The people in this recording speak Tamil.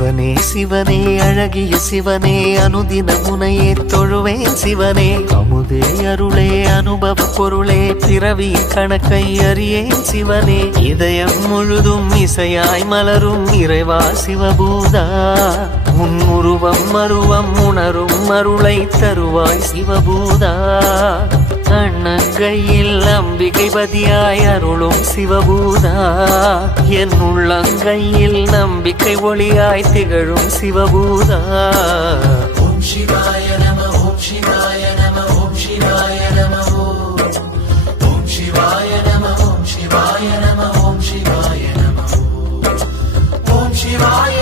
சிவனே சிவனே அழகிய சிவனே அனுதின முனையே தொழுவேன் சிவனே அமுதே அருளே அனுபவ பொருளே பிறவியின் கணக்கை அறியேன் சிவனே இதயம் முழுதும் இசையாய் மலரும் இறைவா சிவபூதா உன் உருவம் மருவம் உணரும் அருளை தருவாய் சிவபூதா அண்ணங்கையில் அம்பிகை பதியாய் அருளும் சிவபூதா என் உள்ளங்கையில் நம்பிக்கை ஒளியாய் திகழும் சிவபூதா ஓம் சிவாய நம ஓம் சிவாய நம ஓம் சிவாய நம ஓம் சிவாய நம ஓம் சிவாய நம ஓம் சிவாய நம ஓம் சிவாய